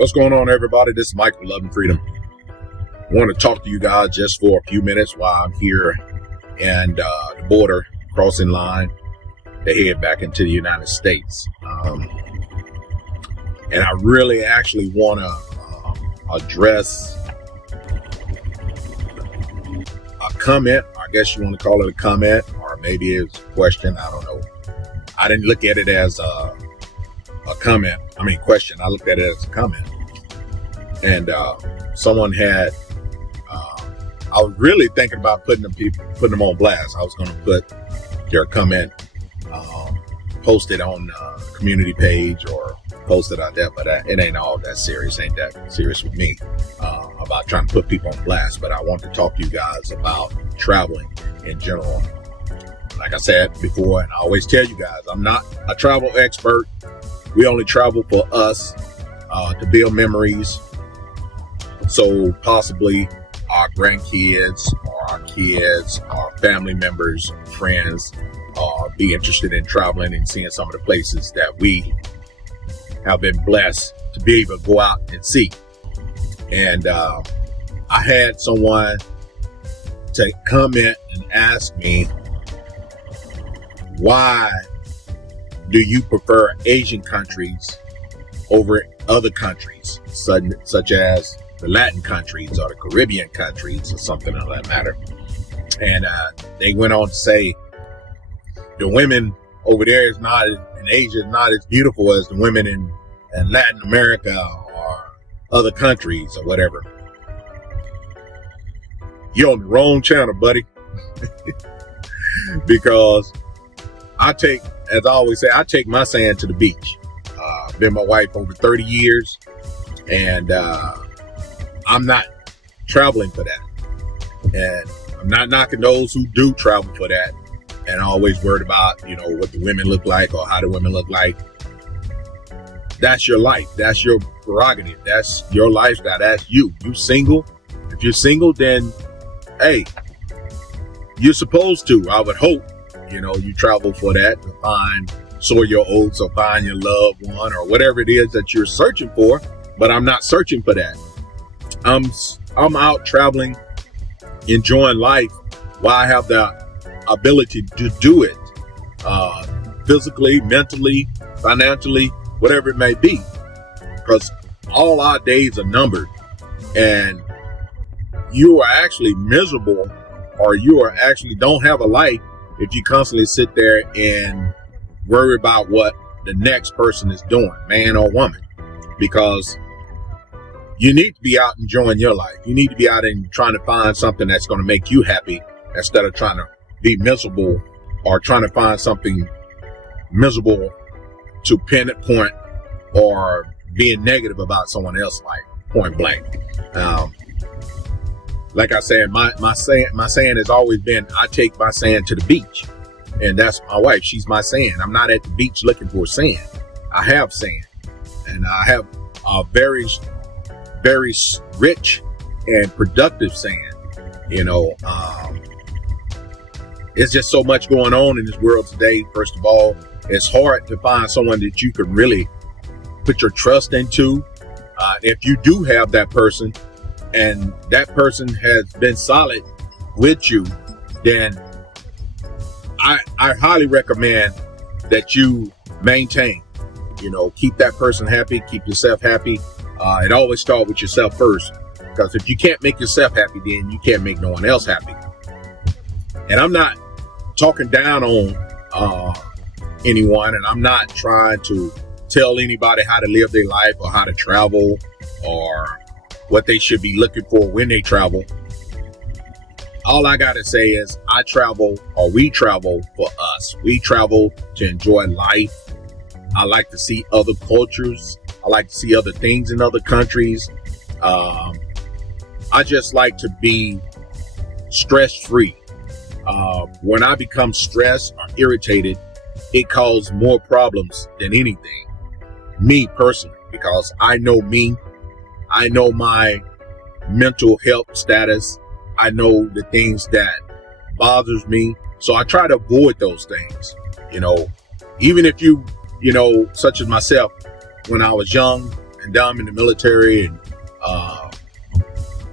What's going on, everybody? This is Michael, Love and Freedom. I want to talk to you guys just for a few minutes while I'm here and the border crossing line to head back into the United States. And I really actually want to address a comment. I guess you want to call it a comment, or maybe it's a question. I don't know. I didn't look at it as a question. I looked at it as a comment. And someone had, I was really thinking about putting them on blast. I was going to put their comment posted on the community page or posted out there, but it ain't all that serious. Ain't that serious with me about trying to put people on blast. But I want to talk to you guys about traveling in general. Like I said before, and I always tell you guys, I'm not a travel expert. We only travel for us to build memories, so possibly our grandkids or our kids, our family members, friends be interested in traveling and seeing some of the places that we have been blessed to be able to go out and see. And I had someone to comment and ask me, why do you prefer Asian countries over other countries, such as the Latin countries or the Caribbean countries or something of that matter? And they went on to say the women over there in Asia is not as beautiful as the women in Latin America or other countries or whatever. You're on the wrong channel, buddy. Because as I always say, I take my sand to the beach. Been my wife over 30 years, and I'm not traveling for that. And I'm not knocking those who do travel for that and always worried about, what the women look like or how the women look like. That's your life. That's your prerogative. That's your lifestyle. That's you. You single. If you're single, then, hey, you're supposed to, I would hope, you travel for that, to find sow your oats or find your loved one or whatever it is that you're searching for. But I'm not searching for that. I'm out traveling, enjoying life while I have the ability to do it, physically, mentally, financially, whatever it may be, because all our days are numbered, and you are actually miserable, or you are actually don't have a life if you constantly sit there and worry about what the next person is doing, man or woman, because you need to be out enjoying your life. You need to be out and trying to find something that's going to make you happy instead of trying to be miserable or trying to find something miserable to point or being negative about someone else's life, point blank. Like I said, my saying has always been, I take my sand to the beach, and that's my wife. She's my sand. I'm not at the beach looking for sand. I have sand, and I have a very, very rich and productive sand. It's just so much going on in this world today. First of all, it's hard to find someone that you could really put your trust into. If you do have that person, and that person has been solid with you, then I highly recommend that you maintain, keep that person happy, keep yourself happy. It always starts with yourself first, because if you can't make yourself happy, then you can't make no one else happy. And I'm not talking down on anyone, and I'm not trying to tell anybody how to live their life or how to travel or what they should be looking for when they travel. All I gotta say is we travel for us. We travel to enjoy life. I like to see other cultures. I like to see other things in other countries. I just like to be stress-free. When I become stressed or irritated, it causes more problems than anything. Me personally, because I know me. I know my mental health status. I know the things that bothers me. So I try to avoid those things. Even if you, such as myself, when I was young and done in the military and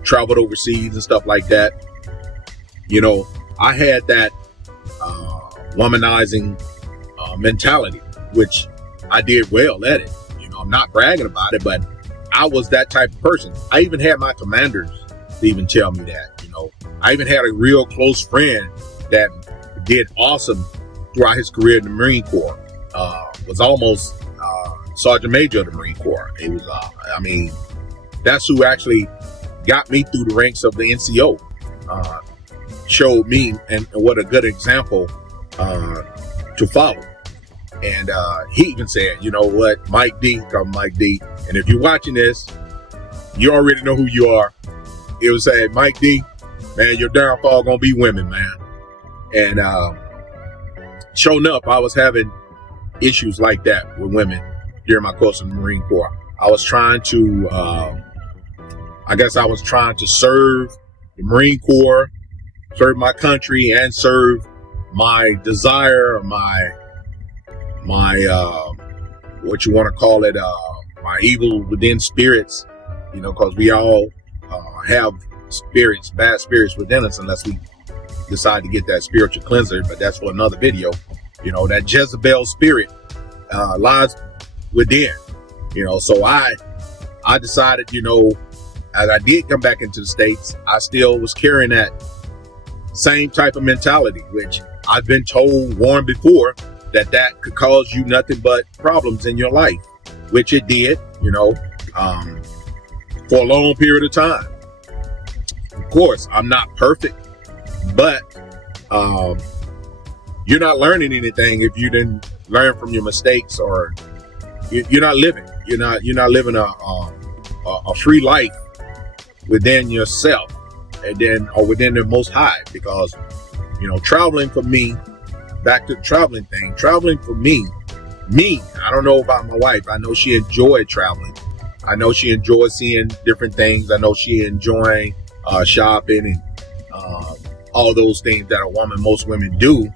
traveled overseas and stuff like that. You know, I had that womanizing mentality, which I did well at it. You know, I'm not bragging about it, but I was that type of person. I even had my commanders to even tell me that. You know, I even had a real close friend that did awesome throughout his career in the Marine Corps. Was almost Sergeant Major of the Marine Corps. It was, I mean, that's who actually got me through the ranks of the NCO. Showed me and what a good example to follow. And he even said, you know what, Mike D, come Mike D. And if you're watching this, you already know who you are. It was saying, Mike D, man, your downfall gonna be women, man. And sure enough, I was having issues like that with women during my course in the Marine Corps. I was trying to, I was trying to serve the Marine Corps, serve my country, and serve my desire, my what you want to call it, my evil within spirits, you know, because we all have spirits, bad spirits within us, unless we decide to get that spiritual cleanser. But that's for another video. You know, that Jezebel spirit lies within, you know. So I decided, you know, as I did come back into the States, I still was carrying that same type of mentality, which I've been warned before, that could cause you nothing but problems in your life, which it did, you know, for a long period of time. Of course, I'm not perfect, but you're not learning anything if you didn't learn from your mistakes, or you're not living. You're not living a free life within yourself, and then or within the Most High. Because, you know, traveling for me, back to the traveling thing. Traveling for me, I don't know about my wife. I know she enjoyed traveling. I know she enjoyed seeing different things. I know she enjoying shopping and all those things that most women do.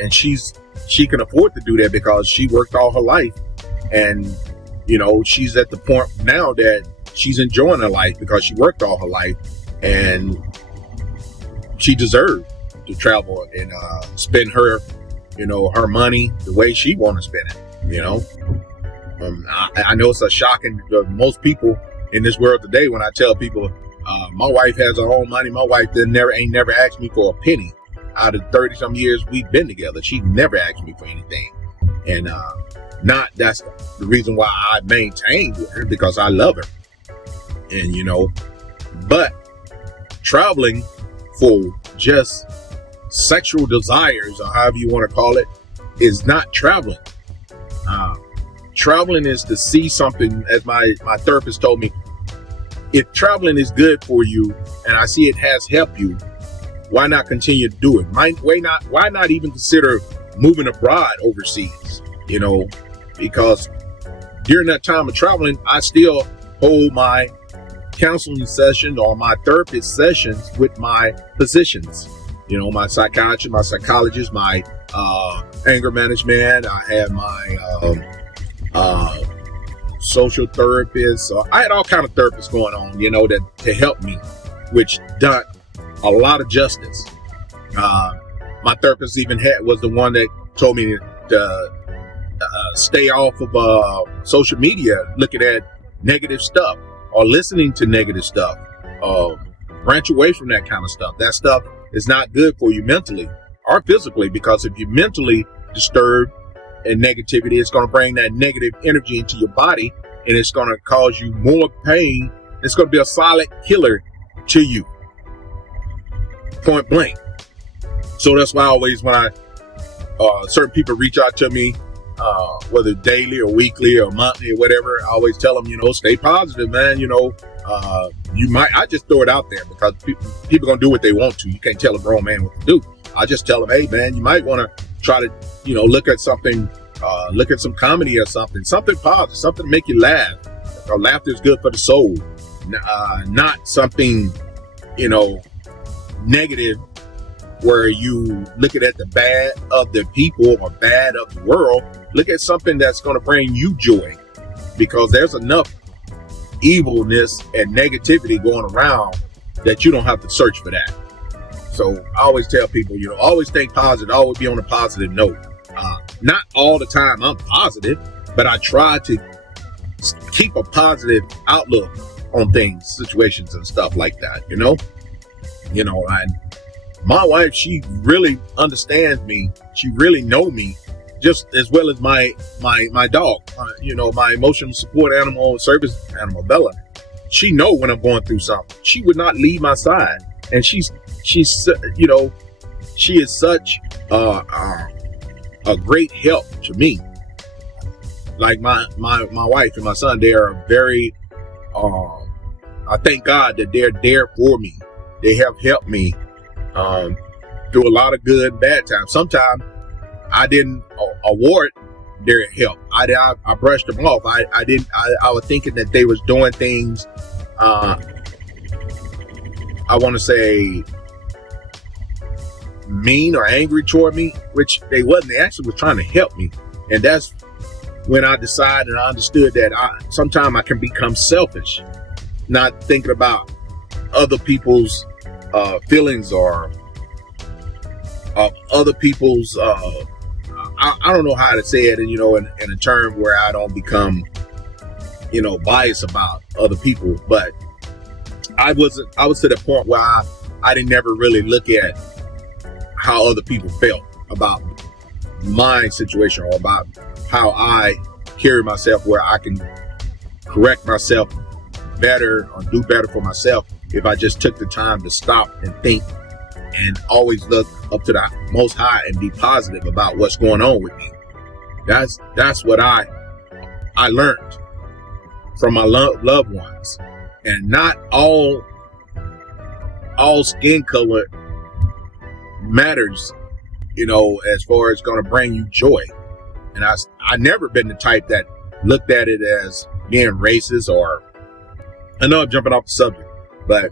And she can afford to do that because she worked all her life, and you know, she's at the point now that she's enjoying her life because she worked all her life, and she deserved to travel and spend her, you know, her money the way she want to spend it. You know, I know it's a shocking to most people in this world today when I tell people my wife has her own money. My wife ain't never asked me for a penny. Out of 30 some years we've been together, she never asked me for anything. And that's the reason why I maintained with her, because I love her. And you know, but traveling for just sexual desires, or however you want to call it, is not traveling. Traveling is to see something, as my therapist told me, if traveling is good for you and I see it has helped you, why not continue to do it? Why not even consider moving abroad overseas? You know, because during that time of traveling, I still hold my counseling sessions or my therapist sessions with my physicians. You know, my psychiatrist, my psychologist, my anger management. I had my social therapist. So I had all kind of therapists going on, you know, that to help me, which done a lot of justice. My therapist even was the one that told me to stay off of social media, looking at negative stuff or listening to negative stuff. Branch away from that kind of stuff. That stuff is not good for you mentally or physically, because if you're mentally disturbed and negativity, it's going to bring that negative energy into your body, and it's going to cause you more pain. It's going to be a silent killer to you, point blank. So that's why always when certain people reach out to me, whether daily or weekly or monthly or whatever, I always tell them, you know, stay positive, man. You know, I just throw it out there because people gonna do what they want to. You can't tell a grown man what to do. I just tell them, hey man, you might want to try to, you know, look at something, look at some comedy or something positive, something to make you laugh. Laughter is good for the soul, not something, you know, negative, where you looking at the bad of the people or bad of the world. Look at something that's going to bring you joy. because there's enough evilness and negativity going around that you don't have to search for that. So I always tell people, always think positive, always be on a positive note. Not all the time I'm positive, but I try to keep a positive outlook on things, situations and stuff like that, and my wife, she really understands me. She really know me just as well as my dog, my emotional support animal, service animal, Bella. She know when I'm going through something. She would not leave my side. And she is such a great help to me. Like my wife and my son, they are very, I thank God that they're there for me. They have helped me through a lot of good and bad times. Sometimes I didn't award their help. I brushed them off. I was thinking that they was doing things, I want to say mean or angry toward me, which they wasn't. They actually was trying to help me. And that's when I decided and I understood that sometimes I can become selfish, not thinking about other people's feelings or other people's I don't know how to say it, in a term where I don't become biased about other people. But I was to the point where I didn't never really look at how other people felt about my situation or about how I carry myself, where I can correct myself better or do better for myself if I just took the time to stop and think and always look up to the Most High and be positive about what's going on with me. That's what I learned from my loved ones. And not all skin color matters, as far as going to bring you joy. And I never been the type that looked at it as being racist, or I know I'm jumping off the subject, but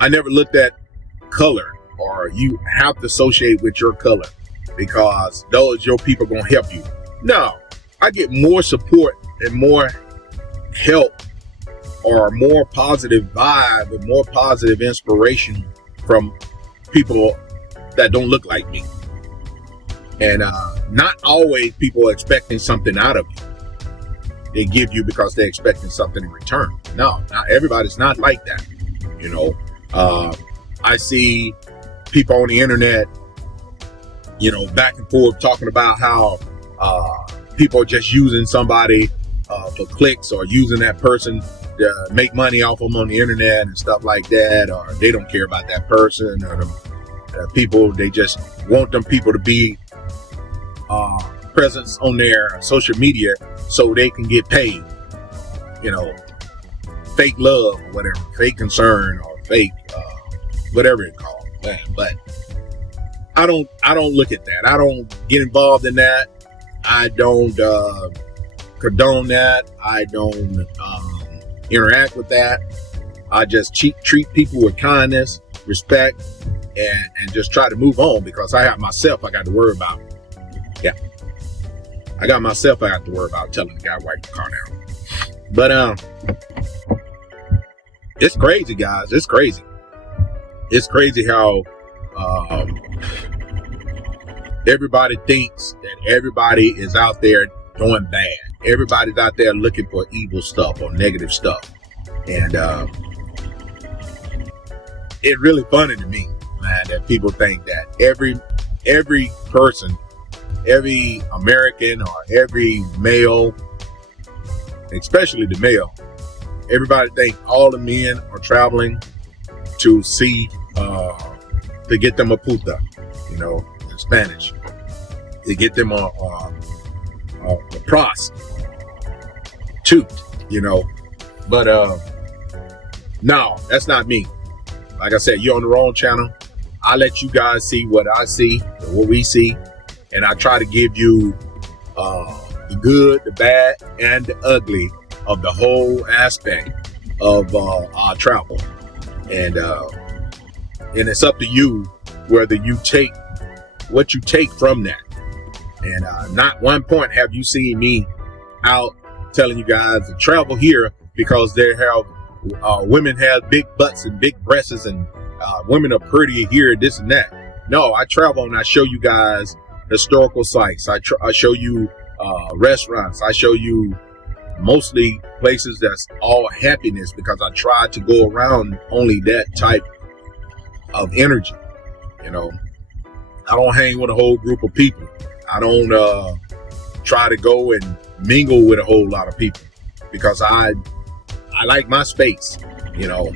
I never looked at color or you have to associate with your color because those your people gonna help you. No, I get more support and more help or more positive vibe and more positive inspiration from people that don't look like me. And not always people are expecting something out of you. They give you because they're expecting something in return. No, not everybody's not like that. I see people on the internet, back and forth talking about how people are just using somebody for clicks or using that person to make money off them on the internet and stuff like that, or they don't care about that person, or the people, they just want them people to be presence on their social media so they can get paid. Fake love or whatever, fake concern or fake whatever it's called. But I don't look at that. I don't get involved in that. I don't condone that. I don't interact with that. I just treat people with kindness, respect, and just try to move on, because I have myself I got to worry about. Yeah. I got myself I have to worry about telling the guy wipe the car down. But it's crazy, guys. It's crazy. It's crazy how everybody thinks that everybody is out there doing bad. Everybody's out there looking for evil stuff or negative stuff. And it's really funny to me, man, that people think that every person, every American or every male, especially the male, everybody think all the men are traveling to see, to get them a puta, in Spanish, to get them a prostitute, but no, that's not me. Like I said, you're on the wrong channel. I let you guys see what I see, what we see, and I try to give you the good, the bad, and the ugly of the whole aspect of our travel. And it's up to you whether you take what you take from that. And not one point have you seen me out telling you guys to travel here because they have women have big butts and big breasts, and women are pretty here, this and that. No, I travel and I show you guys historical sites. I show you restaurants. I show you mostly places that's all happiness, because I try to go around only that type of energy. You know, I don't hang with a whole group of people. I don't try to go and mingle with a whole lot of people, because I like my space, you know,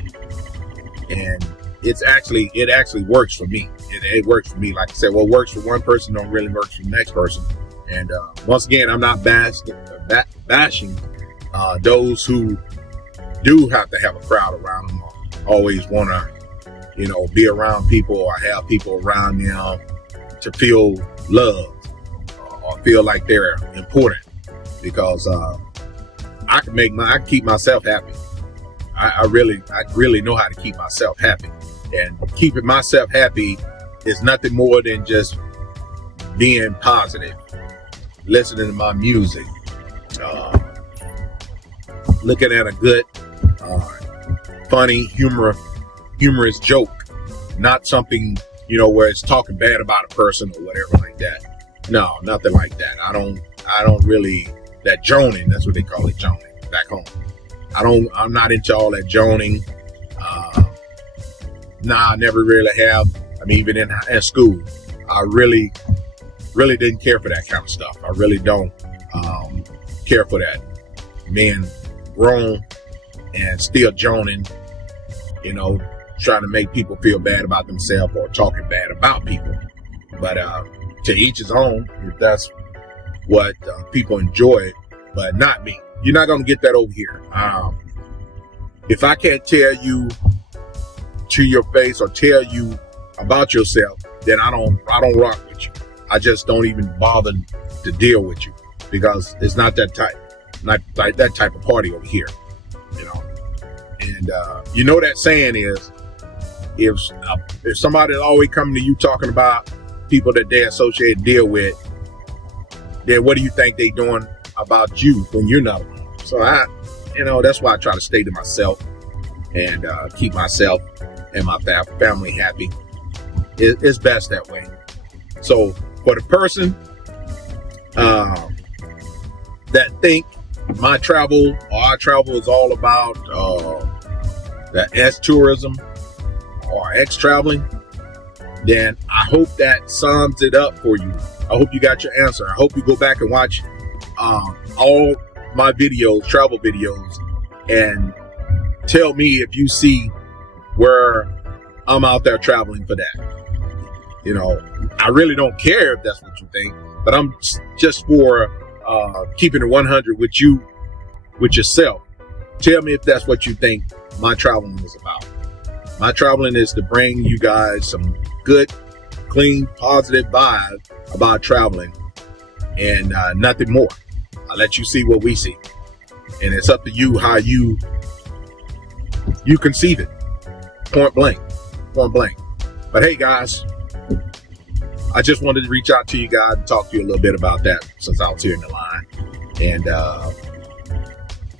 and it actually works for me. It works for me. Like I said, what works for one person don't really work for the next person. And once again, I'm not bashing those who do have to have a crowd around them, or always want to, you know, be around people or have people around them to feel loved or feel like they're important, because I can keep myself happy. I really know how to keep myself happy, and keeping myself happy is nothing more than just being positive, listening to my music, looking at a good, funny, humorous joke, not something, you know, where it's talking bad about a person or whatever like that. No, nothing like that. I don't really, that joning, that's what they call it, joning back home. I'm not into all that joning. I never really have. I mean, even in school, I really didn't care for that kind of stuff. I really don't care for that. Being grown and still joning, you know, trying to make people feel bad about themselves or talking bad about people. But to each his own, if that's what people enjoy, but not me. You're not going to get that over here. If I can't tell you to your face or tell you about yourself, then I don't rock with you. I just don't even bother to deal with you, because it's not that type, not like that type of party over here, you know. And you know that saying is, if somebody's always coming to you talking about people that they associate and deal with, then what do you think they doing about you when you're not around? So that's why I try to stay to myself and keep myself and my family happy. It's best that way. So for the person that think my travel or our travel is all about the S tourism or X traveling, then I hope that sums it up for you. I hope you got your answer. I hope you go back and watch all my videos, travel videos, and tell me if you see where I'm out there traveling for that. You know, I really don't care if that's what you think, but I'm just for keeping it 100 with you, with yourself. Tell me if that's what you think my traveling is about. My traveling is to bring you guys some good, clean, positive vibe about traveling, and nothing more. I'll let you see what we see, and it's up to you how you conceive it. Point blank. But hey, guys, I just wanted to reach out to you guys and talk to you a little bit about that, since I was here in the line. And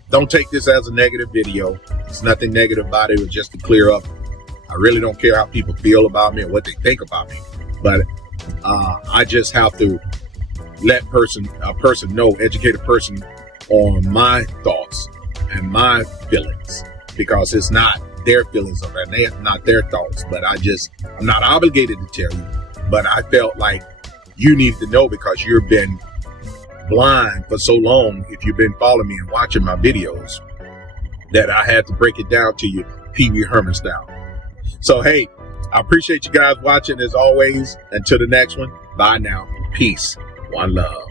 don't take this as a negative video. There's nothing negative about it. It was just to clear up. I really don't care how people feel about me or what they think about me, but I just have to let a person know, educate a person on my thoughts and my feelings, because it's not their feelings or not their thoughts. But I'm not obligated to tell you, but I felt like you need to know, because you've been blind for so long. If you've been following me and watching my videos, that I had to break it down to you, Pee Wee Herman style. So, hey, I appreciate you guys watching as always. Until the next one, bye now. Peace. One love.